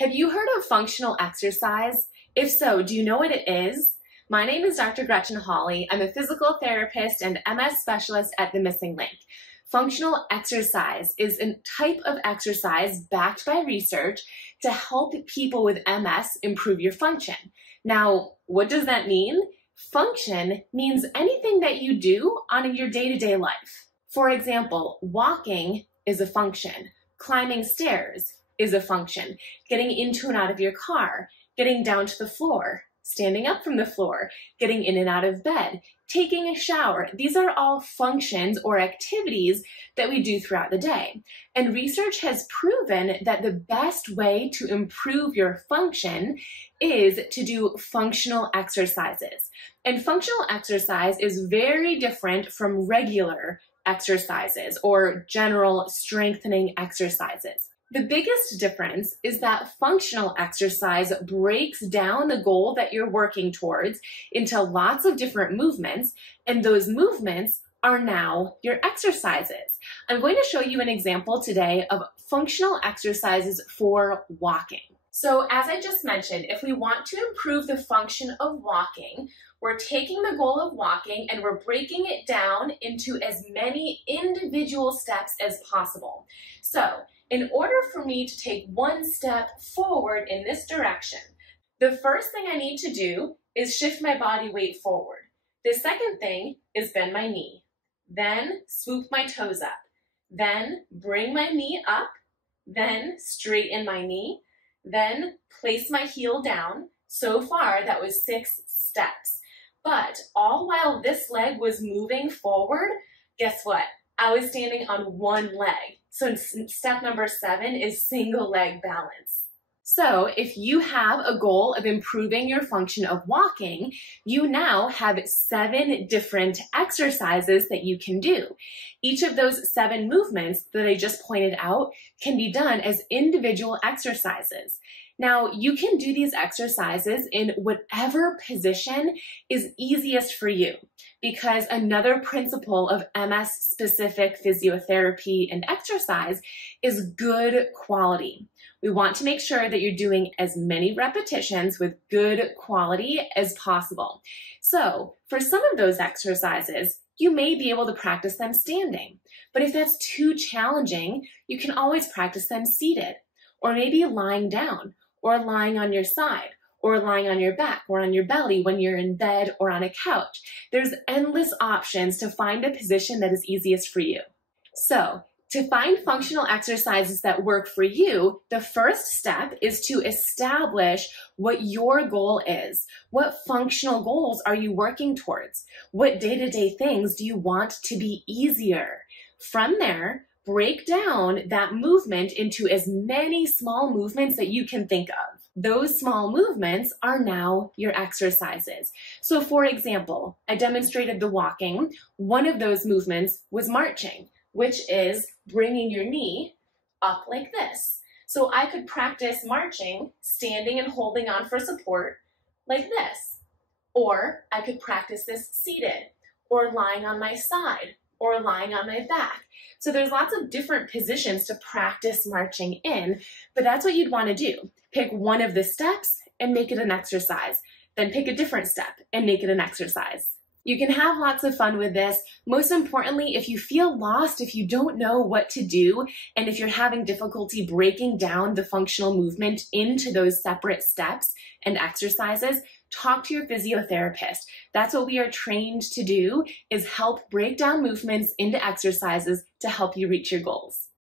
Have you heard of functional exercise? If so, do you know what it is? My name is Dr. Gretchen. I'm a physical therapist and MS specialist at The Missing Link. Functional exercise is a type of exercise backed by research to help people with MS improve your function. Now, what does that mean? Function means anything that you do on your day-to-day life. For example, walking is a function. Climbing stairs is a function. Getting into and out of your car, getting down to the floor, standing up from the floor, getting in and out of bed, taking a shower. These are all functions or activities that we do throughout the day. And research has proven that the best way to improve your function is to do functional exercises. And functional exercise is very different from regular exercises or general strengthening exercises. The biggest difference is that functional exercise breaks down the goal that you're working towards into lots of different movements, and those movements are now your exercises. I'm going to show you an example today of functional exercises for walking. So as I just mentioned, if we want to improve the function of walking, we're taking the goal of walking and we're breaking it down into as many individual steps as possible. So in order for me to take one step forward in this direction, the first thing I need to do is shift my body weight forward. The second thing is bend my knee. Then swoop my toes up. Then bring my knee up. Then straighten my knee. Then place my heel down. So far, that was 6 steps. But all while this leg was moving forward, guess what? I was standing on one leg. So step number 7 is single leg balance. So if you have a goal of improving your function of walking, you now have 7 different exercises that you can do. Each of those 7 movements that I just pointed out can be done as individual exercises. Now, you can do these exercises in whatever position is easiest for you, because another principle of MS-specific physiotherapy and exercise is good quality. We want to make sure that you're doing as many repetitions with good quality as possible. So, for some of those exercises, you may be able to practice them standing. But if that's too challenging, you can always practice them seated, or maybe lying down, or lying on your side, or lying on your back, or on your belly when you're in bed or on a couch. There's endless options to find a position that is easiest for you. So, to find functional exercises that work for you, the first step is to establish what your goal is. What functional goals are you working towards? What day-to-day things do you want to be easier? From there, break down that movement into as many small movements that you can think of. Those small movements are now your exercises. So for example, I demonstrated the walking. One of those movements was marching, which is bringing your knee up like this. So I could practice marching, standing and holding on for support like this. Or I could practice this seated, or lying on my side, or lying on my back. So there's lots of different positions to practice marching in, but that's what you'd want to do. Pick one of the steps and make it an exercise. Then pick a different step and make it an exercise. You can have lots of fun with this. Most importantly, if you feel lost, if you don't know what to do, and if you're having difficulty breaking down the functional movement into those separate steps and exercises, talk to your physiotherapist. That's what we are trained to do, is help break down movements into exercises to help you reach your goals.